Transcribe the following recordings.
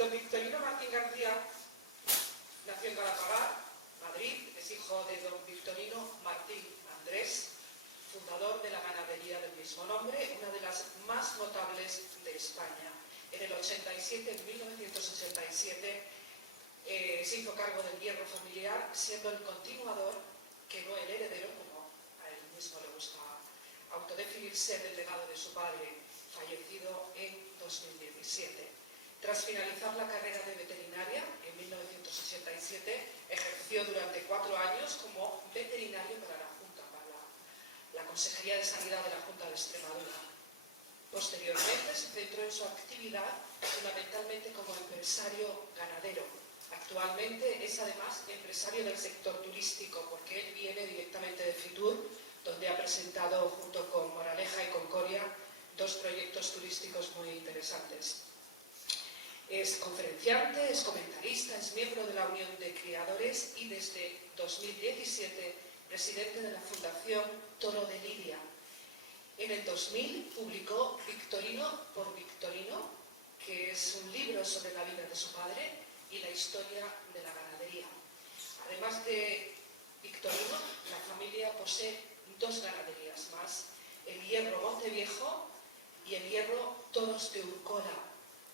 Don Victorino Martín García nació en Galapagar, Madrid. Es hijo de don Victorino Martín Andrés, fundador de la ganadería del mismo nombre, una de las más notables de España. En el 87, en 1987, se hizo cargo del hierro familiar, siendo el continuador, que no el heredero, como a él mismo le gusta autodefinirse, del legado de su padre, fallecido en 2017. Tras finalizar la carrera de veterinaria en 1987, ejerció durante 4 años como veterinario para la Junta, para la Consejería de Sanidad de la Junta de Extremadura. Posteriormente se centró en su actividad fundamentalmente como empresario ganadero. Actualmente es además empresario del sector turístico, porque él viene directamente de Fitur, donde ha presentado junto con Moraleja y con Coria 2 proyectos turísticos muy interesantes. Es conferenciante, es comentarista, es miembro de la Unión de Criadores y desde 2017 presidente de la Fundación Toro de Lidia. En el 2000 publicó Victorino por Victorino, que es un libro sobre la vida de su padre y la historia de la ganadería. Además de Victorino, la familia posee 2 ganaderías más, el Hierro Monteviejo y el Hierro Toros de Urcola.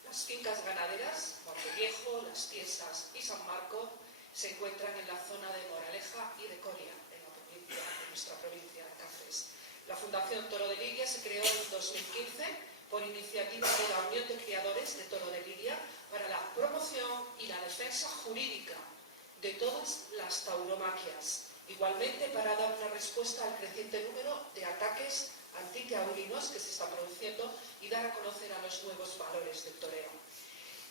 Las fincas ganaderas, Monteviejo, Las Tiesas y San Marco, se encuentran en la zona de Moraleja y de Coria, en nuestra provincia de Cáceres. La Fundación Toro de Lidia se creó en 2015 por iniciativa de la Unión de Criadores de Toro de Lidia para la promoción y la defensa jurídica de todas las tauromaquias. Igualmente para dar una respuesta al creciente número de ataques antitaurinos que se está produciendo y dar a conocer a los nuevos valores del toreo.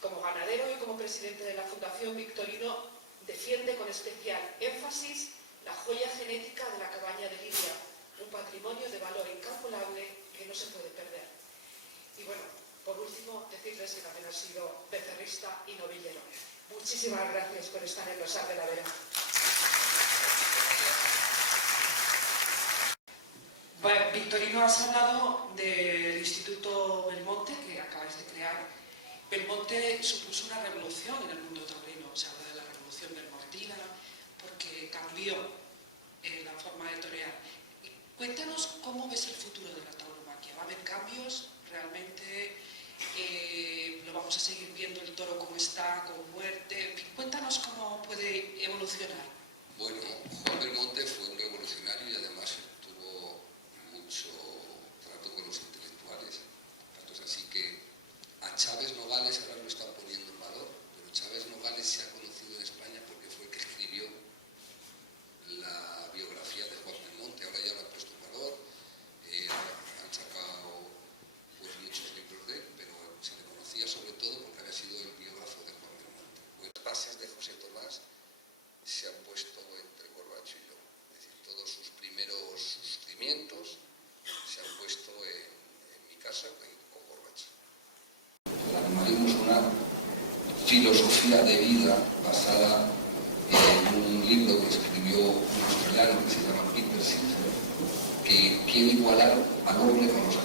Como ganadero y como presidente de la Fundación, Victorino defiende con especial énfasis la joya genética de la cabaña de Lidia, un patrimonio de valor incalculable que no se puede perder. Y bueno, por último, decirles que también ha sido becerrista y novillero. Muchísimas gracias por estar en Rosal de la Vera. Bueno, Victorino, has hablado del Instituto Belmonte que acabáis de crear. Belmonte supuso una revolución en el mundo taurino. Se habla de la revolución belmontina porque cambió la forma de torear. Cuéntanos cómo ves el futuro de la tauromaquia. ¿Va a haber cambios? ¿Realmente lo vamos a seguir viendo el toro como está, con muerte? En fin, cuéntanos cómo puede evolucionar. Bueno, Juan Belmonte fue un revolucionario y además tuvo mucho trato con los intelectuales. Tanto es así que a Chávez Nogales ahora lo están poniendo en valor, pero Chávez Nogales se ha conocido en España porque fue el que escribió la biografía de Juan Belmonte. Ahora ya lo han puesto en valor, han sacado pues muchos libros de él, pero se le conocía sobre todo porque había sido el biógrafo de Juan Belmonte. Pues las bases de José Tomás se han puesto entre Corbacho y yo. Es decir, todos sus primeros cimientos se han puesto en mi casa con Corbacho. Plasmaremos una filosofía de vida basada en un libro que escribió un australiano que se llama Peter Singer, que quiere igualar al hombre con los